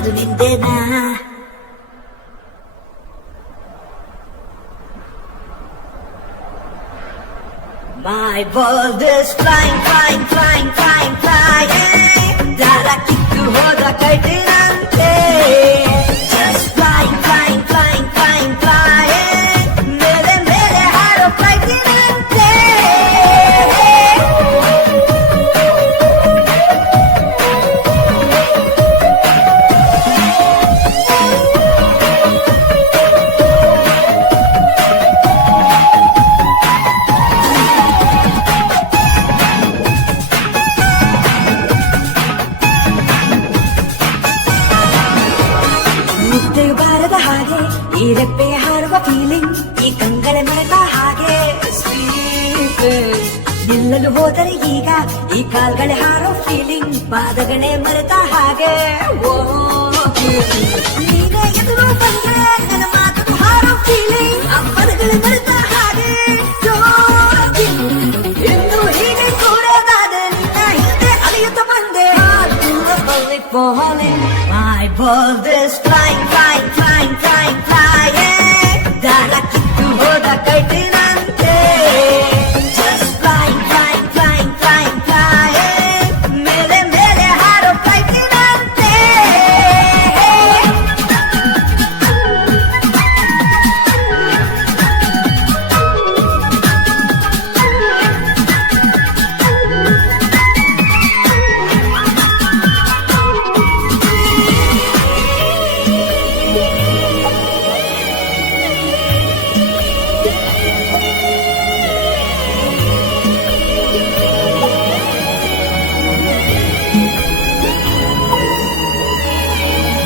ಅದು ನಿಂದೇನಾ? My world is flying, flying, flying, flying, flying. ದಾರ ಕಿತ್ತು ಹೋದ ಕೈಟಿನಂತೆ. Just flying, flying, flying, flying, flying. ಮೇಲೆ ಮೇಲೆ ಹಾರೋ ಕೈಟಿನಂತೆ. ನಿದ್ದೆಯು ಬಾರದ ಹಾಗೆ ಈ ರೆಪ್ಪೆ ಹಾರುವ ಫೀಲಿಂಗ್, ಈ ಕಂಗಳೆ ಮರೆತ ಹಾಗೆ ನಿಲ್ಲಲು ಹೋದರೆ ಈಗ ಈ ಕಾಲ್ಗಳೆ ಹಾರೋ ಫೀಲಿಂಗ್, ಪಾದಗಳೇ ಮರೆತ ಹಾಗೆ. ನೀನೇ ಎದುರು ಬಂದ್ರೆ ನನ್ನ ಮಾತು ಹಾರೋ ಫೀಲಿಂಗ್, ಆ ಪದಗಳೇ ಮರೆತ ಹಾಗೆ. ಇನ್ನು ಹೀಗೆ ಕೂಡದಾದೆ ನಿನ್ನ ಹಿಂದೆ ಅಲಿಯುತ್ತ ಬಂದೆ. Falling, my world is flying, flying, flying, flying, flying. ದಾರ ಕಿತ್ತು ಹೋದ ಕೈಟಿನಂತೆ. Just flying, flying, flying, flying, flying. ಮೇಲೆ ಮೇಲೆ ಹಾರೋ ಕೈಟಿನಂತೆ.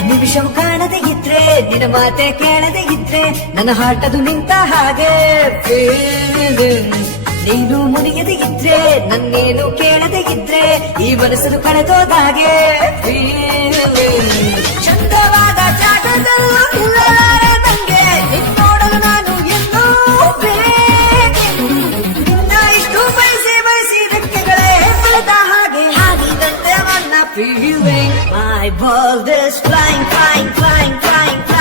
ನಿಮಿಷವು ಕಾಣದೆ ಇದ್ರೆ, ನಿನ್ನ ಮಾತೆ ಕೇಳದೆ ಇದ್ರೆ, ನನ್ನ ಹಾಟದು ನಿಂತ ಹಾಗೆ feeling. ನೀನು ಮುನಿಯದೆ ಇದ್ರೆ, ನನ್ನೇನು ಕೇಳದೆ ಇದ್ರೆ, ಈ ಮನಸ್ಸನ್ನು ಕಳೆದೋದಾಗೆ feeling. ಚಂದವಾದ ಜಾಗದಲ್ಲೂ ನಿಲ್ಲಲಾರೆ ನಂಗೆ, ನಿನ್ನೋಡಲು ನಾನು ಎಂದೂ ಬೇಕೆ. ನಿನ್ನ ಇಷ್ಟು ಬಯಸಿ ಬಯಸಿ ರೆಕ್ಕೆಗಳೇ ಬೆಳೆದ ಹಾಗೆ ಹಾಗಿದಂತೆ ನನ್ನ feeling. My world is flying, flying, flying, flying, flying.